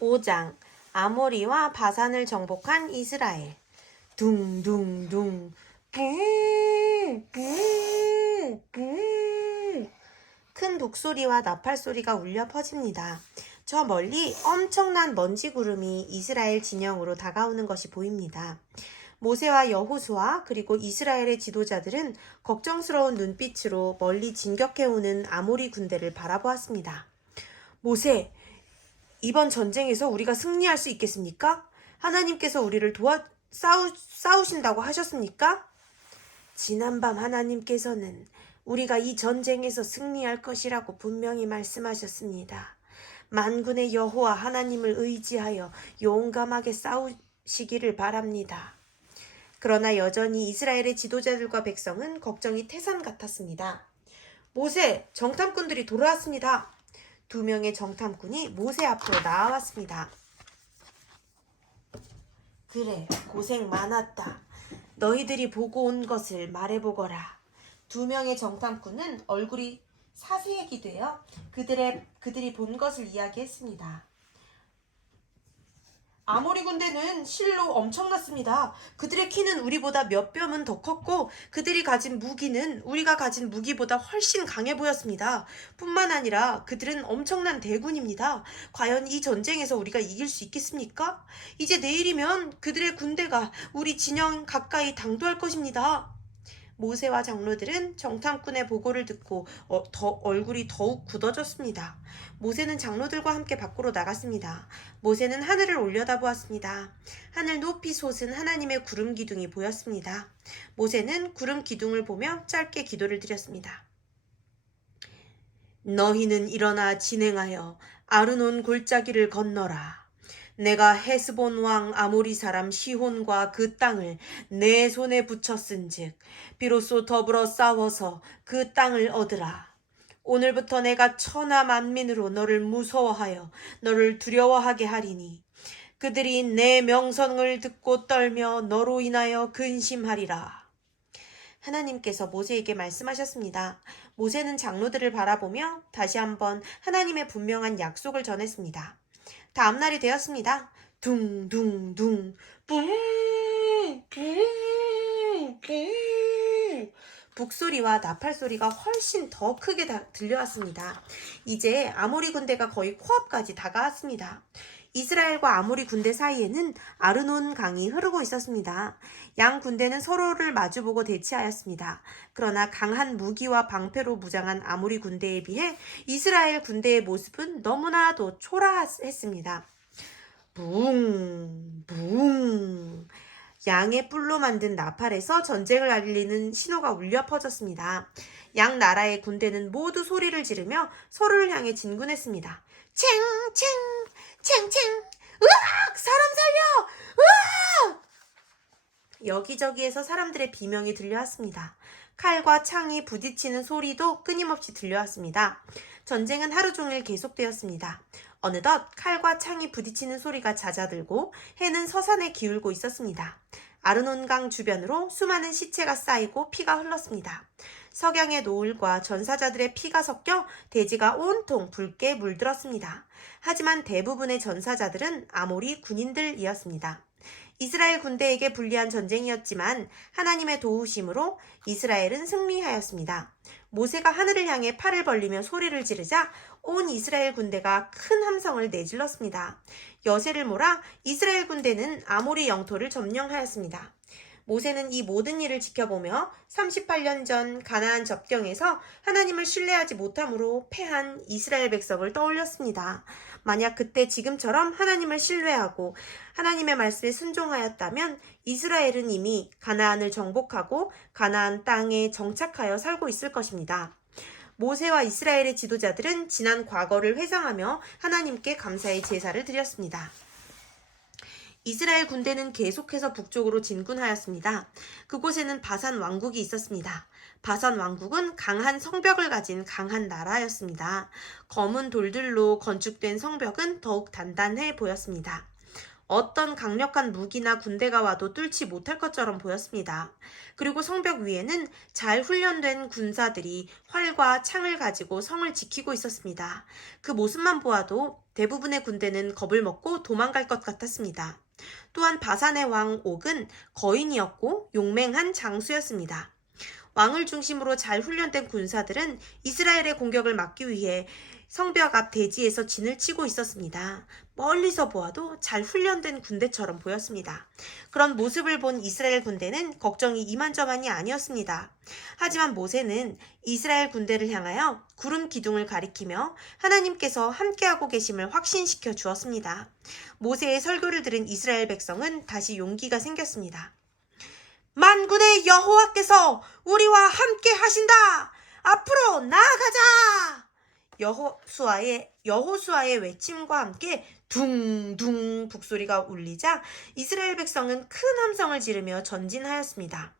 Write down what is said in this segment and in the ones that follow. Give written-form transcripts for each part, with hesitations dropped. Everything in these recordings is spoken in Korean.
5장 아모리와 바산을 정복한 이스라엘. 둥둥둥 뿌뿌뿌 큰 북소리와 나팔소리가 울려 퍼집니다. 저 멀리 엄청난 먼지 구름이 이스라엘 진영으로 다가오는 것이 보입니다. 모세와 여호수아 그리고 이스라엘의 지도자들은 걱정스러운 눈빛으로 멀리 진격해오는 아모리 군대를 바라보았습니다. 모세, 이번 전쟁에서 우리가 승리할 수 있겠습니까? 하나님께서 우리를 싸우신다고 하셨습니까? 지난밤 하나님께서는 우리가 이 전쟁에서 승리할 것이라고 분명히 말씀하셨습니다. 만군의 여호와 하나님을 의지하여 용감하게 싸우시기를 바랍니다. 그러나 여전히 이스라엘의 지도자들과 백성은 걱정이 태산 같았습니다. 모세, 정탐꾼들이 돌아왔습니다. 2명의 정탐꾼이 모세 앞으로 나와왔습니다. 그래, 고생 많았다. 너희들이 보고 온 것을 말해보거라. 2명의 정탐꾼은 얼굴이 사색이 되어 그들이 본 것을 이야기했습니다. 아모리 군대는 실로 엄청났습니다. 그들의 키는 우리보다 몇 뼘은 더 컸고 그들이 가진 무기는 우리가 가진 무기보다 훨씬 강해 보였습니다. 뿐만 아니라 그들은 엄청난 대군입니다. 과연 이 전쟁에서 우리가 이길 수 있겠습니까? 이제 내일이면 그들의 군대가 우리 진영 가까이 당도할 것입니다. 모세와 장로들은 정탐꾼의 보고를 듣고 얼굴이 더욱 굳어졌습니다. 모세는 장로들과 함께 밖으로 나갔습니다. 모세는 하늘을 올려다보았습니다. 하늘 높이 솟은 하나님의 구름 기둥이 보였습니다. 모세는 구름 기둥을 보며 짧게 기도를 드렸습니다. 너희는 일어나 진행하여 아르논 골짜기를 건너라. 내가 헤스본 왕 아모리 사람 시혼과 그 땅을 내 손에 붙였은즉 비로소 더불어 싸워서 그 땅을 얻으라. 오늘부터 내가 천하 만민으로 너를 무서워하여 너를 두려워하게 하리니 그들이 내 명성을 듣고 떨며 너로 인하여 근심하리라. 하나님께서 모세에게 말씀하셨습니다. 모세는 장로들을 바라보며 다시 한번 하나님의 분명한 약속을 전했습니다. 다음 날이 되었습니다. 둥둥둥 북소리와 나팔소리가 훨씬 더 크게 들려왔습니다. 이제 아모리 군대가 거의 코앞까지 다가왔습니다. 이스라엘과 아모리 군대 사이에는 아르논 강이 흐르고 있었습니다. 양 군대는 서로를 마주보고 대치하였습니다. 그러나 강한 무기와 방패로 무장한 아모리 군대에 비해 이스라엘 군대의 모습은 너무나도 초라했습니다. 붕, 붕. 양의 뿔로 만든 나팔에서 전쟁을 알리는 신호가 울려 퍼졌습니다. 양 나라의 군대는 모두 소리를 지르며 서로를 향해 진군했습니다. 챙챙 챙챙 으악! 사람 살려! 으악! 여기저기에서 사람들의 비명이 들려왔습니다. 칼과 창이 부딪히는 소리도 끊임없이 들려왔습니다. 전쟁은 하루 종일 계속되었습니다. 어느덧 칼과 창이 부딪히는 소리가 잦아들고 해는 서산에 기울고 있었습니다. 아르논강 주변으로 수많은 시체가 쌓이고 피가 흘렀습니다. 석양의 노을과 전사자들의 피가 섞여 대지가 온통 붉게 물들었습니다. 하지만 대부분의 전사자들은 아모리 군인들이었습니다. 이스라엘 군대에게 불리한 전쟁이었지만 하나님의 도우심으로 이스라엘은 승리하였습니다. 모세가 하늘을 향해 팔을 벌리며 소리를 지르자 온 이스라엘 군대가 큰 함성을 내질렀습니다. 여세를 몰아 이스라엘 군대는 아모리 영토를 점령하였습니다. 모세는 이 모든 일을 지켜보며 38년 전 가나안 접경에서 하나님을 신뢰하지 못함으로 패한 이스라엘 백성을 떠올렸습니다. 만약 그때 지금처럼 하나님을 신뢰하고 하나님의 말씀에 순종하였다면 이스라엘은 이미 가나안을 정복하고 가나안 땅에 정착하여 살고 있을 것입니다. 모세와 이스라엘의 지도자들은 지난 과거를 회상하며 하나님께 감사의 제사를 드렸습니다. 이스라엘 군대는 계속해서 북쪽으로 진군하였습니다. 그곳에는 바산 왕국이 있었습니다. 바산 왕국은 강한 성벽을 가진 강한 나라였습니다. 검은 돌들로 건축된 성벽은 더욱 단단해 보였습니다. 어떤 강력한 무기나 군대가 와도 뚫지 못할 것처럼 보였습니다. 그리고 성벽 위에는 잘 훈련된 군사들이 활과 창을 가지고 성을 지키고 있었습니다. 그 모습만 보아도 대부분의 군대는 겁을 먹고 도망갈 것 같았습니다. 또한 바산의 왕 옥은 거인이었고 용맹한 장수였습니다. 왕을 중심으로 잘 훈련된 군사들은 이스라엘의 공격을 막기 위해 성벽 앞 대지에서 진을 치고 있었습니다. 멀리서 보아도 잘 훈련된 군대처럼 보였습니다. 그런 모습을 본 이스라엘 군대는 걱정이 이만저만이 아니었습니다. 하지만 모세는 이스라엘 군대를 향하여 구름 기둥을 가리키며 하나님께서 함께하고 계심을 확신시켜 주었습니다. 모세의 설교를 들은 이스라엘 백성은 다시 용기가 생겼습니다. 만군의 여호와께서 우리와 함께 하신다. 앞으로 나아가자. 여호수아의 외침과 함께 둥둥 북소리가 울리자 이스라엘 백성은 큰 함성을 지르며 전진하였습니다.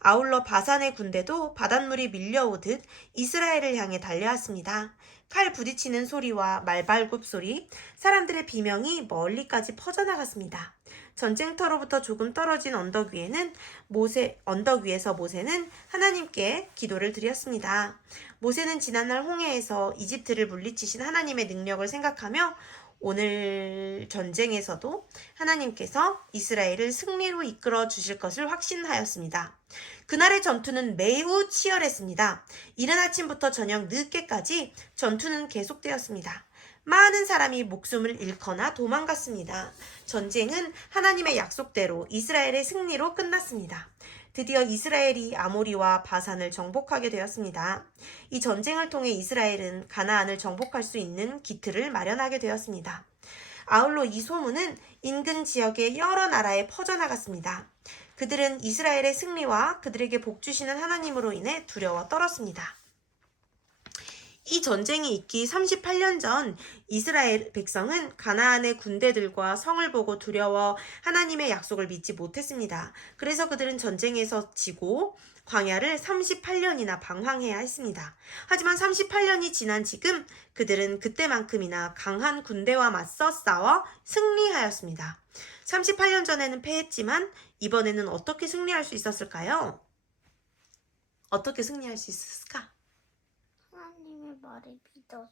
아울러 바산의 군대도 바닷물이 밀려오듯 이스라엘을 향해 달려왔습니다. 칼 부딪히는 소리와 말발굽 소리, 사람들의 비명이 멀리까지 퍼져나갔습니다. 전쟁터로부터 조금 떨어진 언덕 위에서 모세는 하나님께 기도를 드렸습니다. 모세는 지난날 홍해에서 이집트를 물리치신 하나님의 능력을 생각하며 오늘 전쟁에서도 하나님께서 이스라엘을 승리로 이끌어 주실 것을 확신하였습니다. 그날의 전투는 매우 치열했습니다. 이른 아침부터 저녁 늦게까지 전투는 계속되었습니다. 많은 사람이 목숨을 잃거나 도망갔습니다. 전쟁은 하나님의 약속대로 이스라엘의 승리로 끝났습니다. 드디어 이스라엘이 아모리와 바산을 정복하게 되었습니다. 이 전쟁을 통해 이스라엘은 가나안을 정복할 수 있는 기틀을 마련하게 되었습니다. 아울러 이 소문은 인근 지역의 여러 나라에 퍼져나갔습니다. 그들은 이스라엘의 승리와 그들에게 복 주시는 하나님으로 인해 두려워 떨었습니다. 이 전쟁이 있기 38년 전 이스라엘 백성은 가나안의 군대들과 성을 보고 두려워 하나님의 약속을 믿지 못했습니다. 그래서 그들은 전쟁에서 지고 광야를 38년이나 방황해야 했습니다. 하지만 38년이 지난 지금 그들은 그때만큼이나 강한 군대와 맞서 싸워 승리하였습니다. 38년 전에는 패했지만 이번에는 어떻게 승리할 수 있었을까요? 어떻게 승리할 수 있었을까? 하나님의 말을 믿어서.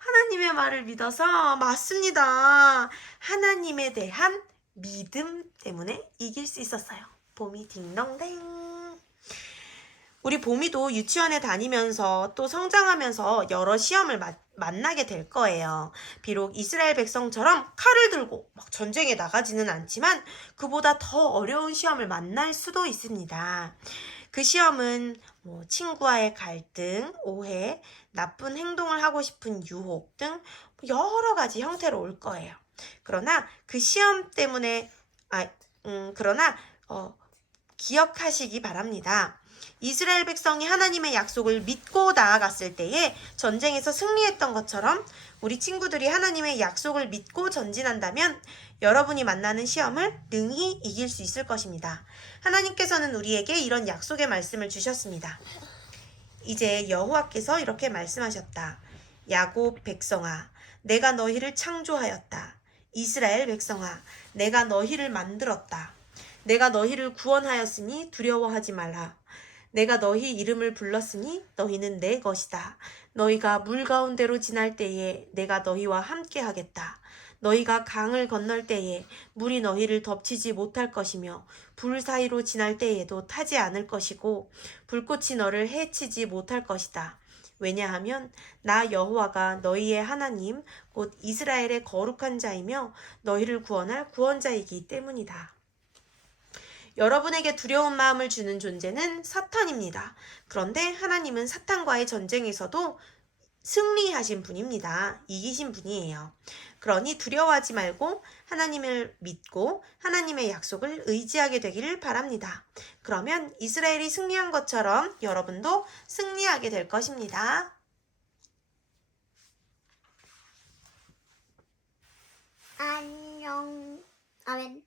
하나님의 말을 믿어서 맞습니다. 하나님에 대한 믿음 때문에 이길 수 있었어요. 봄이 딩동댕. 우리 봄이도 유치원에 다니면서 또 성장하면서 여러 시험을 만나게 될 거예요. 비록 이스라엘 백성처럼 칼을 들고 막 전쟁에 나가지는 않지만 그보다 더 어려운 시험을 만날 수도 있습니다. 그 시험은 친구와의 갈등, 오해, 나쁜 행동을 하고 싶은 유혹 등 여러 가지 형태로 올 거예요. 그러나 그 시험 때문에 기억하시기 바랍니다. 이스라엘 백성이 하나님의 약속을 믿고 나아갔을 때에 전쟁에서 승리했던 것처럼 우리 친구들이 하나님의 약속을 믿고 전진한다면 여러분이 만나는 시험을 능히 이길 수 있을 것입니다. 하나님께서는 우리에게 이런 약속의 말씀을 주셨습니다. 이제 여호와께서 이렇게 말씀하셨다. 야곱 백성아, 내가 너희를 창조하였다. 이스라엘 백성아, 내가 너희를 만들었다. 내가 너희를 구원하였으니 두려워하지 말라. 내가 너희 이름을 불렀으니 너희는 내 것이다. 너희가 물 가운데로 지날 때에 내가 너희와 함께 하겠다. 너희가 강을 건널 때에 물이 너희를 덮치지 못할 것이며 불 사이로 지날 때에도 타지 않을 것이고 불꽃이 너를 해치지 못할 것이다. 왜냐하면 나 여호와가 너희의 하나님 곧 이스라엘의 거룩한 자이며 너희를 구원할 구원자이기 때문이다. 여러분에게 두려운 마음을 주는 존재는 사탄입니다. 그런데 하나님은 사탄과의 전쟁에서도 승리하신 분입니다. 이기신 분이에요. 그러니 두려워하지 말고 하나님을 믿고 하나님의 약속을 의지하게 되기를 바랍니다. 그러면 이스라엘이 승리한 것처럼 여러분도 승리하게 될 것입니다. 안녕. 아멘.